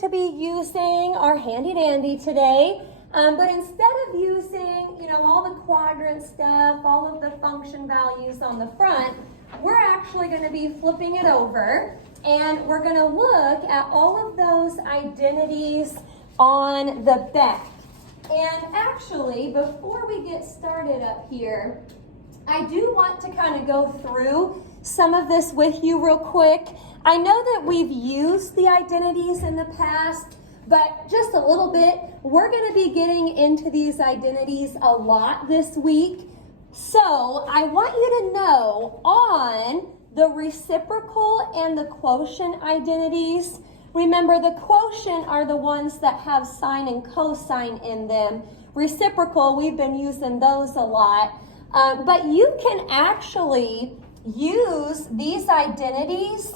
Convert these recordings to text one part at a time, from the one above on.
to be using our handy dandy today, but instead of using, all the quadrant stuff, all of the function values on the front, we're actually going to be flipping it over, and we're going to look at all of those identities on the back. And actually, before we get started up here, I do want to kind of go through some of this with you real quick. I know that we've used the identities in the past, but just a little bit. We're going to be getting into these identities a lot this week. So I want you to know on the reciprocal and the quotient identities, remember the quotient are the ones that have sine and cosine in them. Reciprocal, we've been using those a lot. But you can actually use these identities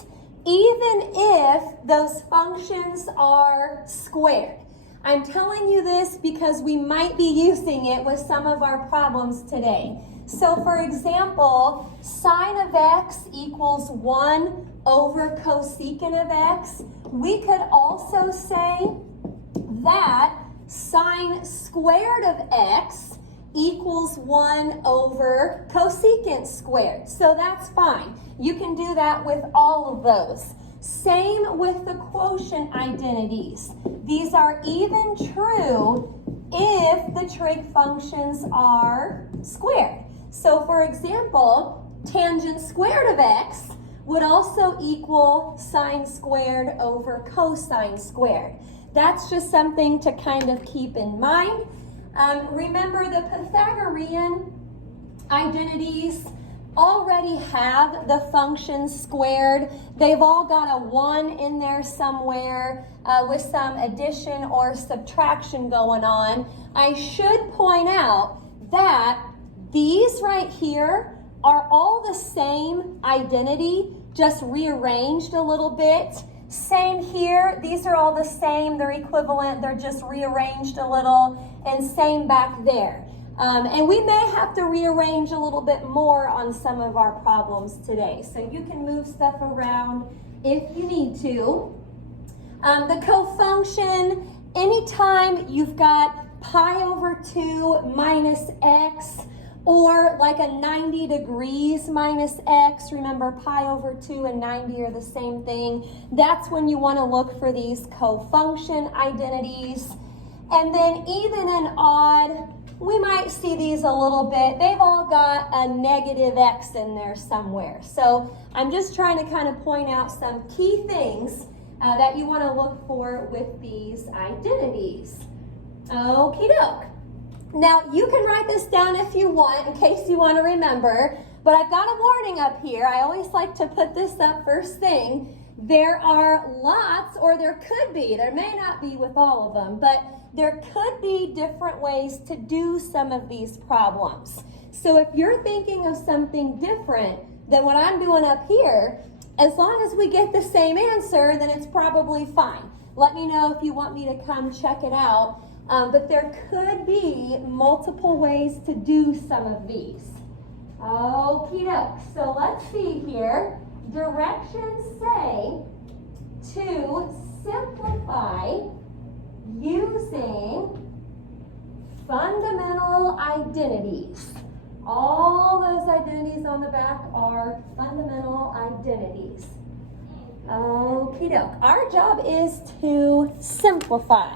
even if those functions are squared. I'm telling you this because we might be using it with some of our problems today. So for example, sine of x equals 1 over cosecant of x. We could also say that sine squared of x equals 1 over cosecant squared. So that's fine. You can do that with all of those. Same with the quotient identities. These are even true if the trig functions are squared. So for example, tangent squared of x would also equal sine squared over cosine squared. That's just something to kind of keep in mind. Remember the Pythagorean identities already have the functions squared. They've all got a 1 in there somewhere with some addition or subtraction going on. I should point out that these right here are all the same identity, just rearranged a little bit. Same here, these are all the same, they're equivalent, they're just rearranged a little, and same back there. And we may have to rearrange a little bit more on some of our problems today. So you can move stuff around if you need to. The cofunction, anytime you've got pi over 2 minus x, or like a 90 degrees minus x, remember pi over 2 and 90 are the same thing. That's when you want to look for these cofunction identities. And then even and odd, we might see these a little bit. They've all got a negative x in there somewhere. So I'm just trying to kind of point out some key things that you want to look for with these identities. Okie doke. Now, you can write this down if you want, in case you want to remember, but I've got a warning up here. I always like to put this up first thing. There are lots, or there could be, there may not be with all of them, but there could be different ways to do some of these problems. So if you're thinking of something different than what I'm doing up here, as long as we get the same answer, then it's probably fine. Let me know if you want me to come check it out. But there could be multiple ways to do some of these. Okie doke. So let's see here. Directions say to simplify using fundamental identities. All those identities on the back are fundamental identities. Okie doke. Our job is to simplify.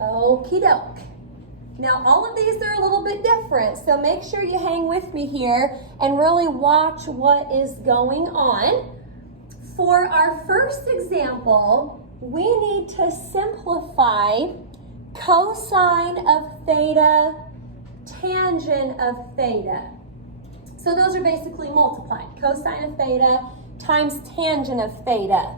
Okie doke. Now all of these are a little bit different, so make sure you hang with me here and really watch what is going on. For our first example, we need to simplify cosine of theta, tangent of theta. So those are basically multiplied. Cosine of theta times tangent of theta.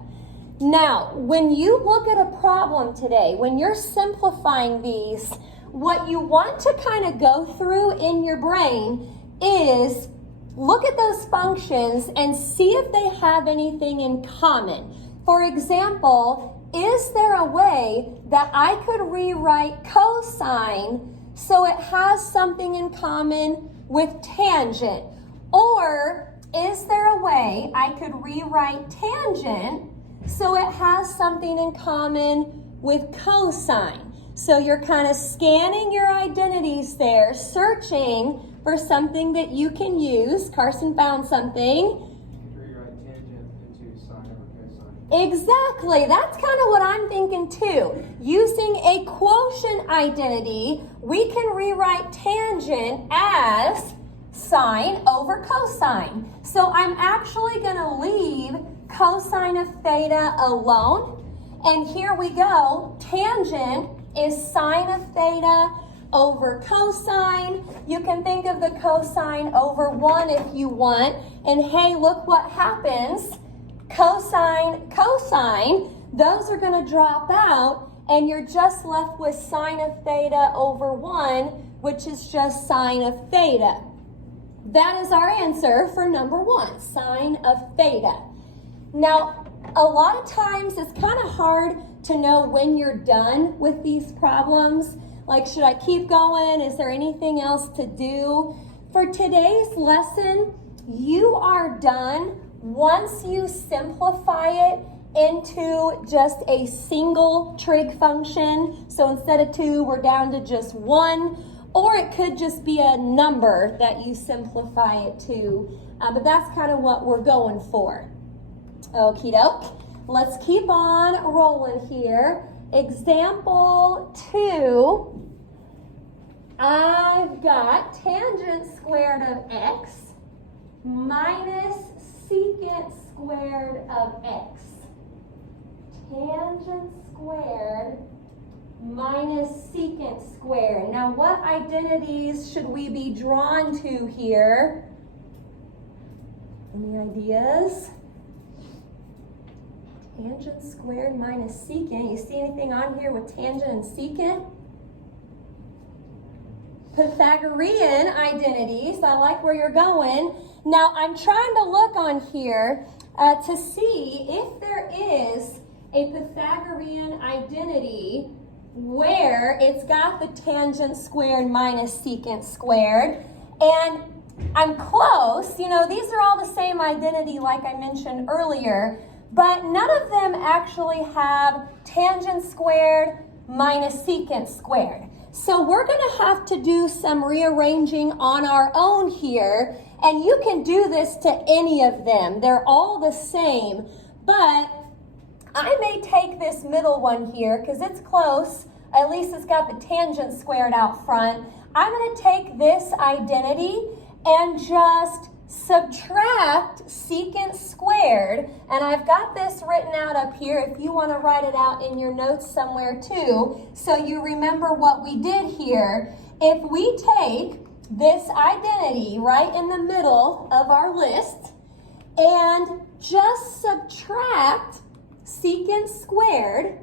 Now, when you look at a problem today, when you're simplifying these, what you want to kind of go through in your brain is look at those functions and see if they have anything in common. For example, is there a way that I could rewrite cosine so it has something in common with tangent? Or is there a way I could rewrite tangent So it has something in common with cosine. So you're kind of scanning your identities there, searching for something that you can use. Carson found something. Rewrite tangent into sine over cosine. Exactly. That's kind of what I'm thinking too. Using a quotient identity, we can rewrite tangent as sine over cosine. So I'm actually going to leave cosine of theta alone. And here we go. Tangent is sine of theta over cosine. You can think of the cosine over 1 if you want. And hey, look what happens. Cosine, cosine, those are going to drop out. And you're just left with sine of theta over 1, which is just sine of theta. That is our answer for number 1, sine of theta. Now, a lot of times it's kind of hard to know when you're done with these problems. Like, should I keep going? Is there anything else to do? For today's lesson, you are done once you simplify it into just a single trig function. So instead of 2, we're down to just 1. Or it could just be a number that you simplify it to. But that's kind of what we're going for. Okie doke. Let's keep on rolling here. Example 2. I've got tangent squared of x minus secant squared of x. Tangent squared minus secant squared. Now, what identities should we be drawn to here? Any ideas? Tangent squared minus secant. You see anything on here with tangent and secant? Pythagorean identities. I like where you're going. Now, I'm trying to look on here to see if there is a Pythagorean identity where it's got the tangent squared minus secant squared. And I'm close. You know, these are all the same identity like I mentioned earlier. But none of them actually have tangent squared minus secant squared. So we're going to have to do some rearranging on our own here. And you can do this to any of them. They're all the same. But I may take this middle one here because it's close. At least it's got the tangent squared out front. I'm going to take this identity and just subtract secant squared, and I've got this written out up here if you want to write it out in your notes somewhere too, so you remember what we did here. If we take this identity right in the middle of our list and just subtract secant squared,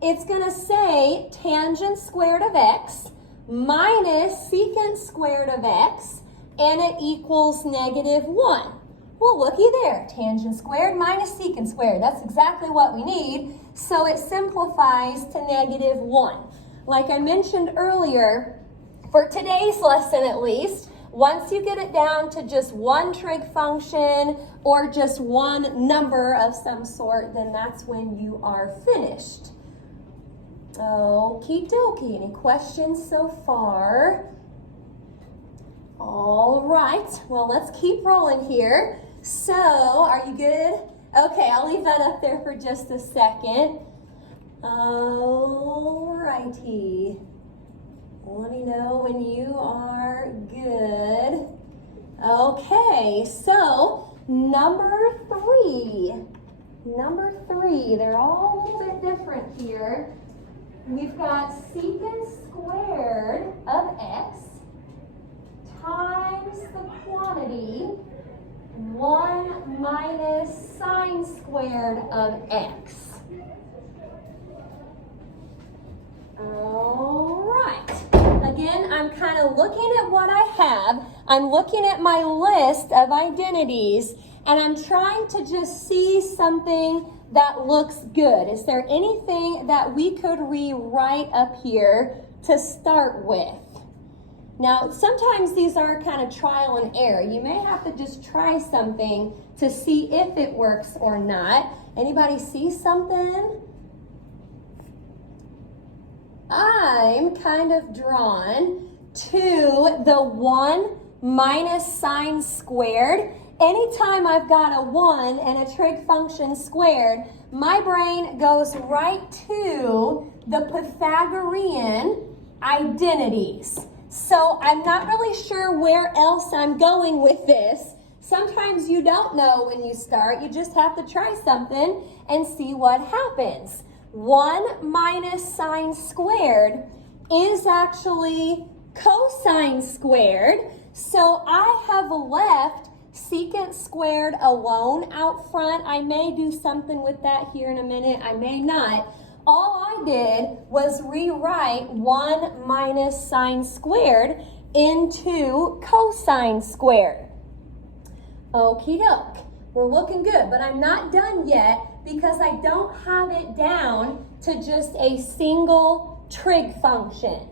it's going to say tangent squared of x minus secant squared of x, and it equals -1. Well, looky there, tangent squared minus secant squared. That's exactly what we need. So it simplifies to -1. Like I mentioned earlier, for today's lesson at least, once you get it down to just one trig function or just one number of some sort, then that's when you are finished. Okie dokie. Any questions so far? All right, well, let's keep rolling here. So, are you good? Okay, I'll leave that up there for just a second. All righty. Let me know when you are good. Okay, so number 3. Number 3, they're all a little bit different here. We've got secant squared of x times the quantity 1 minus sine squared of x. All right. Again, I'm kind of looking at what I have. I'm looking at my list of identities, and I'm trying to just see something that looks good. Is there anything that we could rewrite up here to start with? Now, sometimes these are kind of trial and error. You may have to just try something to see if it works or not. Anybody see something? I'm kind of drawn to the 1 minus sine squared. Anytime I've got a 1 and a trig function squared, my brain goes right to the Pythagorean identities. So I'm not really sure where else I'm going with this. Sometimes you don't know when you start. You just have to try something and see what happens. 1 minus sine squared is actually cosine squared. So I have left secant squared alone out front. I may do something with that here in a minute. I may not. All I did was rewrite 1 minus sine squared into cosine squared. Okie doke. We're looking good, but I'm not done yet because I don't have it down to just a single trig function.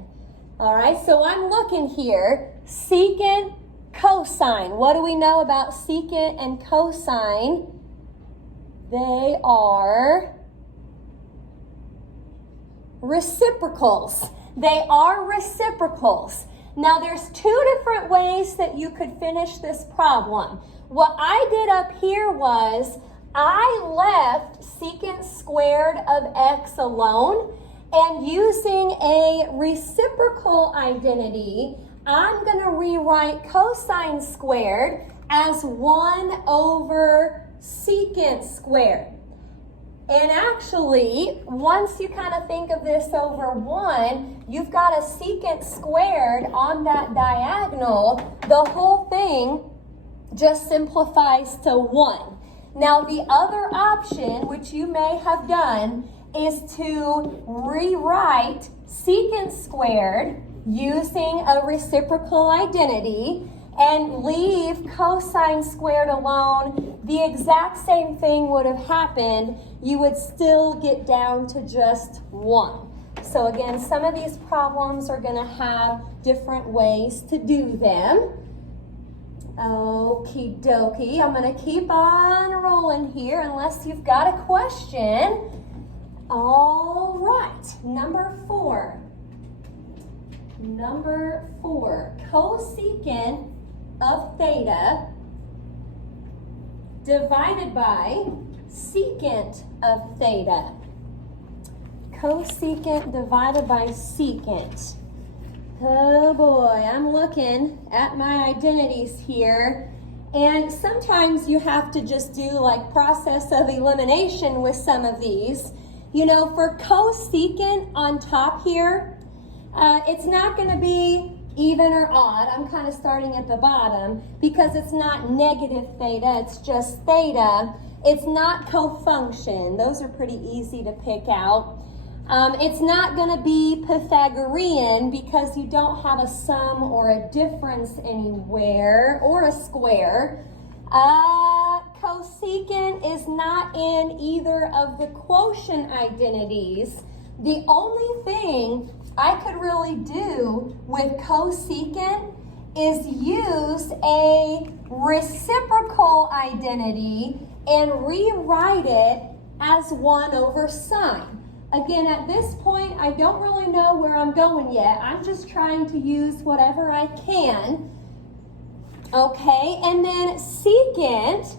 All right, so I'm looking here, secant, cosine. What do we know about secant and cosine? They are reciprocals. They are reciprocals. Now, there's 2 different ways that you could finish this problem. What I did up here was I left secant squared of x alone, and using a reciprocal identity, I'm going to rewrite cosine squared as 1 over secant squared. And actually, once you kind of think of this over 1, you've got a secant squared on that diagonal. The whole thing just simplifies to 1. Now, the other option, which you may have done, is to rewrite secant squared using a reciprocal identity and leave cosine squared alone. The exact same thing would have happened. You would still get down to just 1. So again, some of these problems are going to have different ways to do them. Okie dokie. I'm going to keep on rolling here unless you've got a question. All right, number 4. Number 4, cosecant of theta divided by secant of theta. Cosecant divided by secant. Oh boy, I'm looking at my identities here. And sometimes you have to just do like process of elimination with some of these. You know, for cosecant on top here, it's not going to be even or odd. I'm kind of starting at the bottom because it's not negative theta, it's just theta. It's not cofunction. Those are pretty easy to pick out. It's not going to be Pythagorean because you don't have a sum or a difference anywhere or a square. Cosecant is not in either of the quotient identities. The only thing I could really do with cosecant is use a reciprocal identity and rewrite it as 1 over sine. Again, at this point, I don't really know where I'm going yet. I'm just trying to use whatever I can. Okay, and then secant,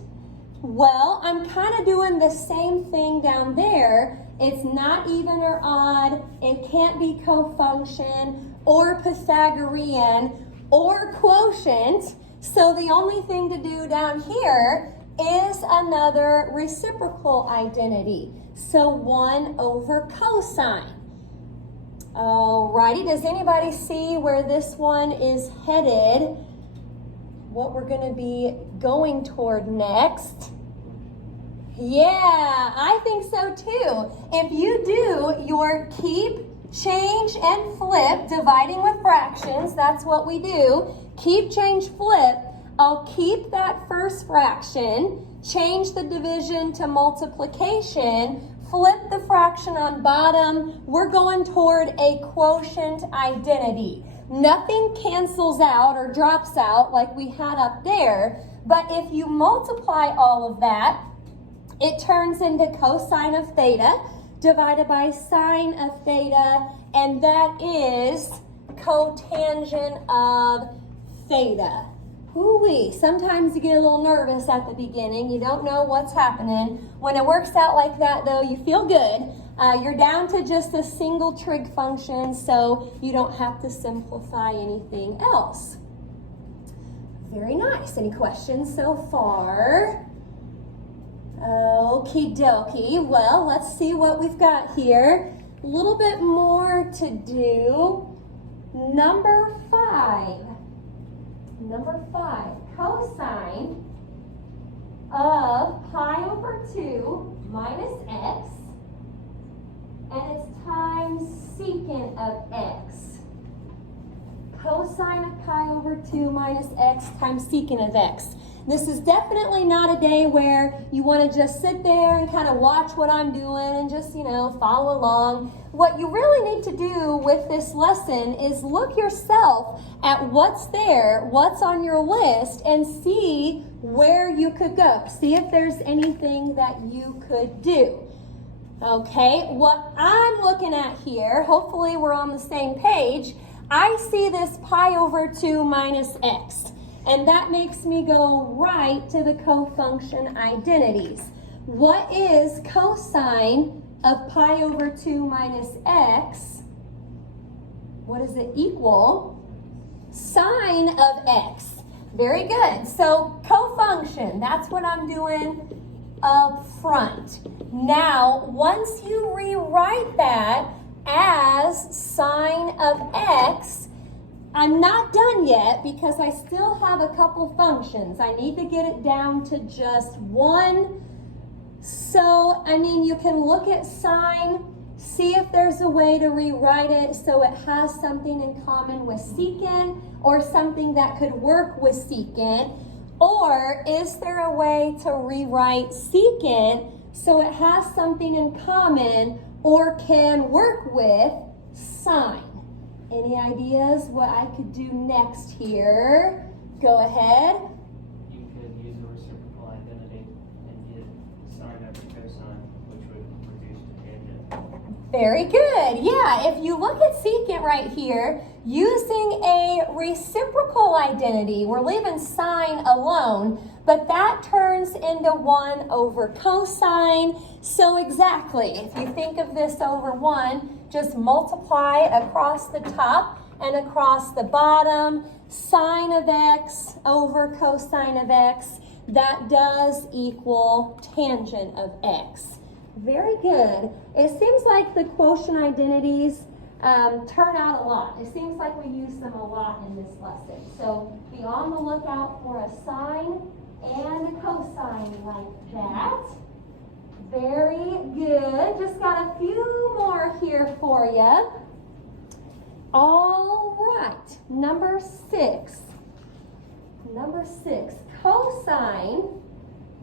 well, I'm kind of doing the same thing down there. It's not even or odd. It can't be cofunction or Pythagorean or quotient. So the only thing to do down here is another reciprocal identity. So 1 over cosine. Alrighty, does anybody see where this one is headed? What we're going to be going toward next? Yeah, I think so too. If you do your keep, change, and flip, dividing with fractions, that's what we do. Keep, change, flip. I'll keep that first fraction, change the division to multiplication, flip the fraction on bottom. We're going toward a quotient identity. Nothing cancels out or drops out like we had up there, but if you multiply all of that, it turns into cosine of theta divided by sine of theta, and that is cotangent of theta. Hoo-wee. Sometimes you get a little nervous at the beginning. You don't know what's happening. When it works out like that, though, you feel good. You're down to just a single trig function, so you don't have to simplify anything else. Very nice. Any questions so far? Okie dokie. Well, let's see what we've got here. A little bit more to do. Number 5. Number 5. Cosine of pi over 2 minus x, and it's times secant of x. Cosine of pi over 2 minus x times secant of x. This is definitely not a day where you want to just sit there and kind of watch what I'm doing and just, follow along. What you really need to do with this lesson is look yourself at what's there, what's on your list, and see where you could go. See if there's anything that you could do. Okay, what I'm looking at here, hopefully we're on the same page, I see this pi over 2 minus x. And that makes me go right to the cofunction identities. What is cosine of pi over 2 minus x? What does it equal? Sine of x. Very good. So cofunction, that's what I'm doing up front. Now, once you rewrite that as sine of x, I'm not done yet because I still have a couple functions. I need to get it down to just one. So, you can look at sine, see if there's a way to rewrite it so it has something in common with secant or something that could work with secant. Or is there a way to rewrite secant so it has something in common or can work with sine? Any ideas what I could do next here? Go ahead. You could use a reciprocal identity and get sine over cosine, which would reduce to tangent. Very good. Yeah, if you look at secant right here, using a reciprocal identity, we're leaving sine alone, but that turns into 1 over cosine. So exactly, if you think of this over 1, just multiply across the top and across the bottom. Sine of x over cosine of x, that does equal tangent of x. Very good. It seems like the quotient identities turn out a lot. It seems like we use them a lot in this lesson. So be on the lookout for a sine and a cosine like that. Very good. Just got a few more here for you. All right. Number 6. Number 6. Cosine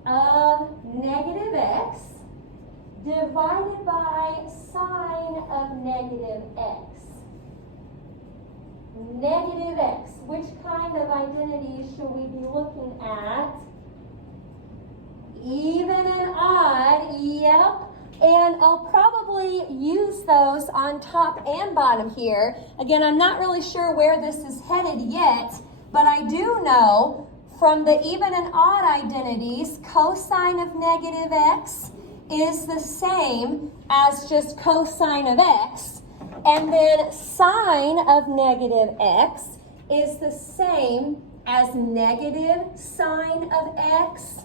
of negative x divided by sine of negative x. Negative x. Which kind of identity should we be looking at? Even and odd, yep. And I'll probably use those on top and bottom here. Again, I'm not really sure where this is headed yet, but I do know from the even and odd identities, cosine of negative x is the same as just cosine of x. And then sine of negative x is the same as negative sine of x.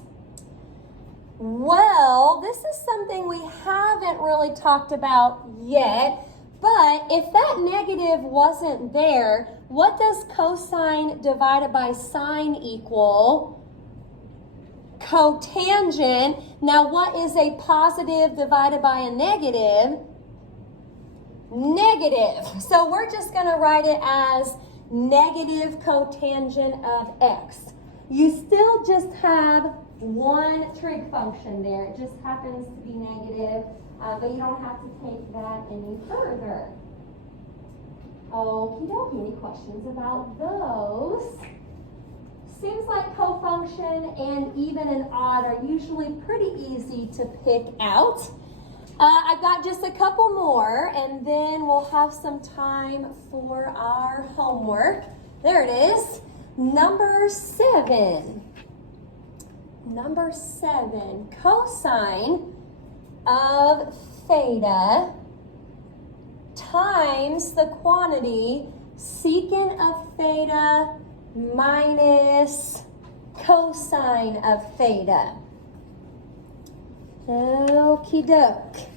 Well, this is something we haven't really talked about yet, but if that negative wasn't there, what does cosine divided by sine equal? Cotangent. Now, what is a positive divided by a negative? Negative. So we're just going to write it as negative cotangent of x. You still just have one trig function there. It just happens to be negative, but you don't have to take that any further. Okie dokie, any questions about those? Seems like cofunction and even and odd are usually pretty easy to pick out. I've got just a couple more, and then we'll have some time for our homework. There it is. Number 7. Number 7, cosine of theta times the quantity secant of theta minus cosine of theta. Okie doke.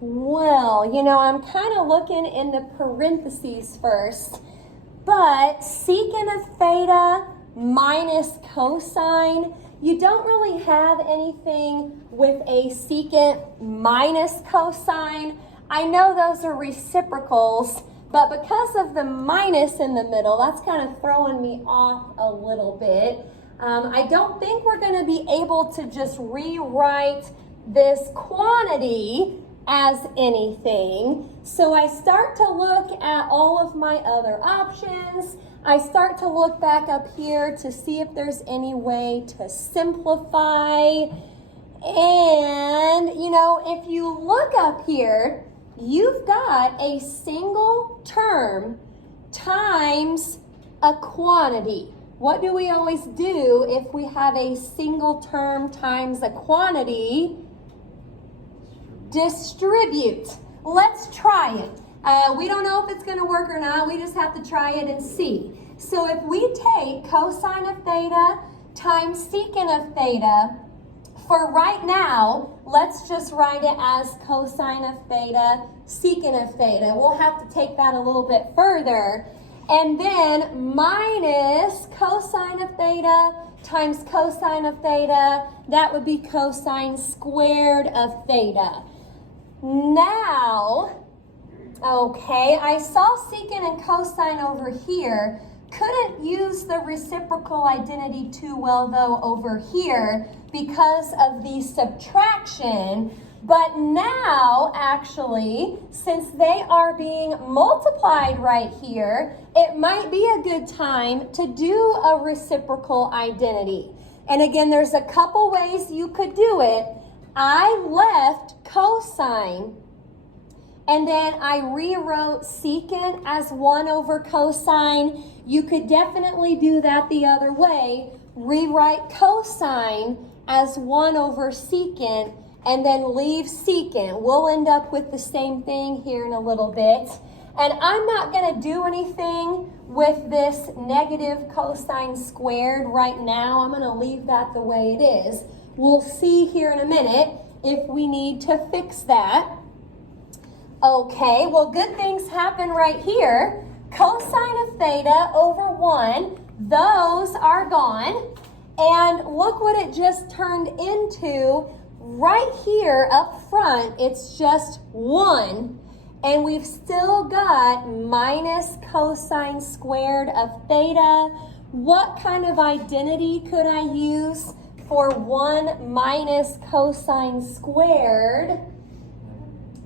Well, I'm kind of looking in the parentheses first, but secant of theta minus cosine, you don't really have anything with a secant minus cosine. I know those are reciprocals, but because of the minus in the middle, that's kind of throwing me off a little bit. I don't think we're going to be able to just rewrite this quantity as anything. So I start to look at all of my other options. I start to look back up here to see if there's any way to simplify. And, if you look up here, you've got a single term times a quantity. What do we always do if we have a single term times a quantity? Distribute. Let's try it. We don't know if it's going to work or not. We just have to try it and see. So if we take cosine of theta times secant of theta, for right now, let's just write it as cosine of theta, secant of theta. We'll have to take that a little bit further. And then minus cosine of theta times cosine of theta, that would be cosine squared of theta. Now, okay, I saw secant and cosine over here. Couldn't use the reciprocal identity too well though over here because of the subtraction. But now, actually, since they are being multiplied right here, it might be a good time to do a reciprocal identity. And again, there's a couple ways you could do it. I left cosine, and then I rewrote secant as 1 over cosine. You could definitely do that the other way. Rewrite cosine as 1 over secant, and then leave secant. We'll end up with the same thing here in a little bit. And I'm not going to do anything with this negative cosine squared right now. I'm going to leave that the way it is. We'll see here in a minute if we need to fix that. Okay, well, good things happen right here. Cosine of theta over 1, those are gone. And look what it just turned into. Right here up front, it's just 1. And we've still got minus cosine squared of theta. What kind of identity could I use for 1 minus cosine squared?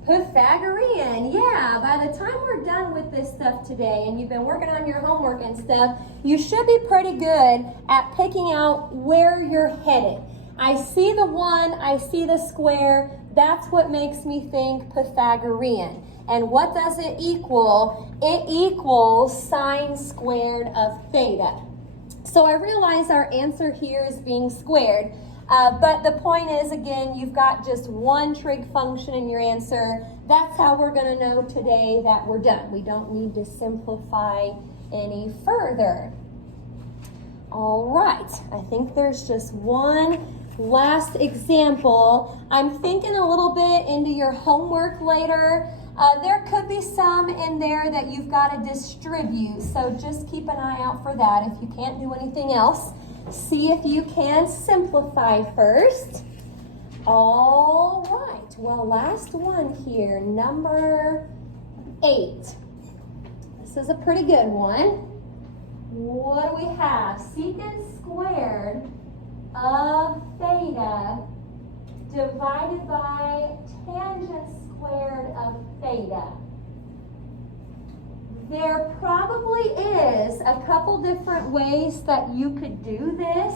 Pythagorean, yeah. By the time we're done with this stuff today and you've been working on your homework and stuff, you should be pretty good at picking out where you're headed. I see the 1, I see the square. That's what makes me think Pythagorean. And what does it equal? It equals sine squared of theta. So I realize our answer here is being squared. But the point is, again, you've got just one trig function in your answer. That's how we're going to know today that we're done. We don't need to simplify any further. All right, I think there's just one last example. I'm thinking a little bit into your homework later. There could be some in there that you've got to distribute, so just keep an eye out for that. If you can't do anything else, see if you can simplify first. All right, well, last one here, number 8. This is a pretty good one. What do we have? Secant squared of theta divided by tangent squared of theta. There probably is a couple different ways that you could do this.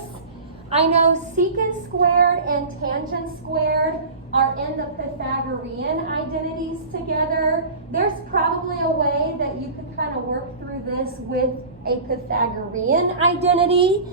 I know secant squared and tangent squared are in the Pythagorean identities together. There's probably a way that you could kind of work through this with a Pythagorean identity.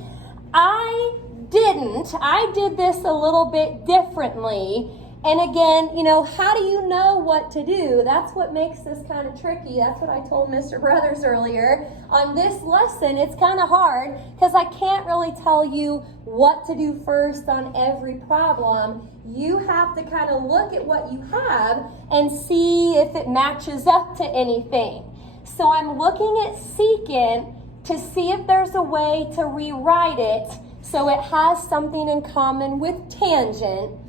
I didn't. I did this a little bit differently. And again, how do you know what to do? That's what makes this kind of tricky. That's what I told Mr. Brothers earlier. On this lesson, it's kind of hard because I can't really tell you what to do first on every problem. You have to kind of look at what you have and see if it matches up to anything. So I'm looking at secant to see if there's a way to rewrite it so it has something in common with tangent.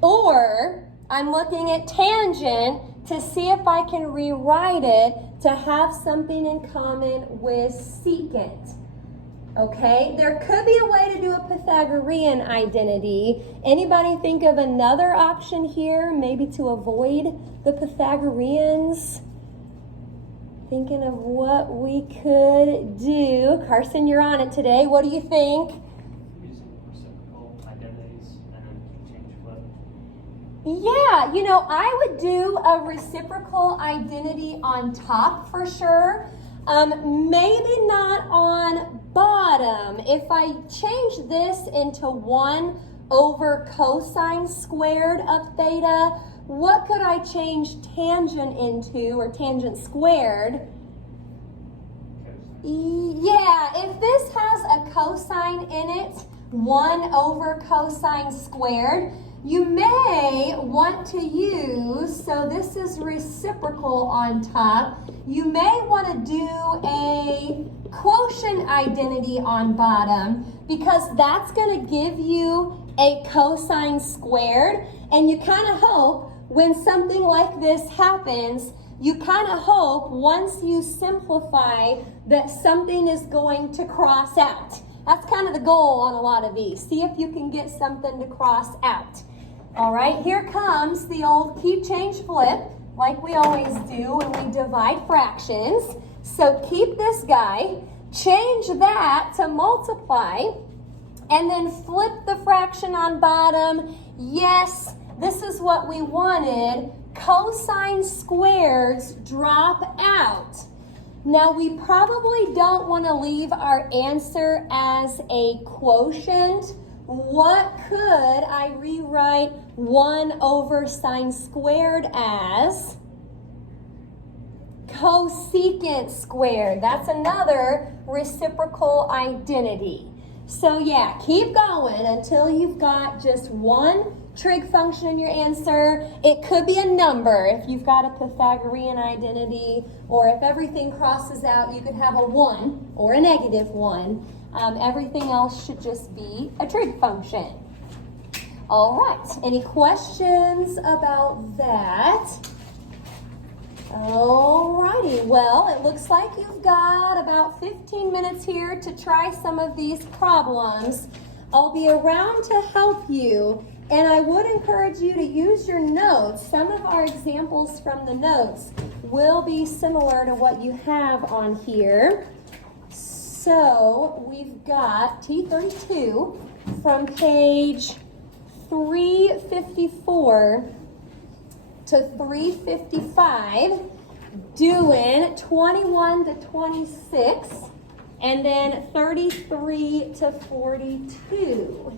Or I'm looking at tangent to see if I can rewrite it to have something in common with secant. Okay, there could be a way to do a Pythagorean identity. Anybody think of another option here, maybe to avoid the Pythagoreans? Thinking of what we could do. Carson, you're on it today. What do you think? Using reciprocal identities and change flip. Yeah, I would do a reciprocal identity on top for sure. Maybe not on bottom. If I change this into 1 over cosine squared of theta, what could I change tangent into, or tangent squared? Yeah, if this has a cosine in it, 1 over cosine squared, you may want to use, so this is reciprocal on top, you may want to do a quotient identity on bottom because that's going to give you a cosine squared, and you kind of hope when something like this happens, you kind of hope once you simplify that something is going to cross out. That's kind of the goal on a lot of these. See if you can get something to cross out. All right, here comes the old keep, change, flip, like we always do when we divide fractions. So keep this guy, change that to multiply, and then flip the fraction on bottom. Yes, this is what we wanted. Cosine squareds drop out. Now, we probably don't want to leave our answer as a quotient. What could I rewrite 1 over sine squared as? Cosecant squared. That's another reciprocal identity. So yeah, keep going until you've got just one trig function in your answer. It could be a number if you've got a Pythagorean identity, or if everything crosses out, you could have a 1 or a -1. Everything else should just be a trig function. All right, any questions about that? Alrighty, well, it looks like you've got about 15 minutes here to try some of these problems. I'll be around to help you, and I would encourage you to use your notes. Some of our examples from the notes will be similar to what you have on here. So we've got T32 from page 354 to 355, doing 21 to 26, and then 33 to 42.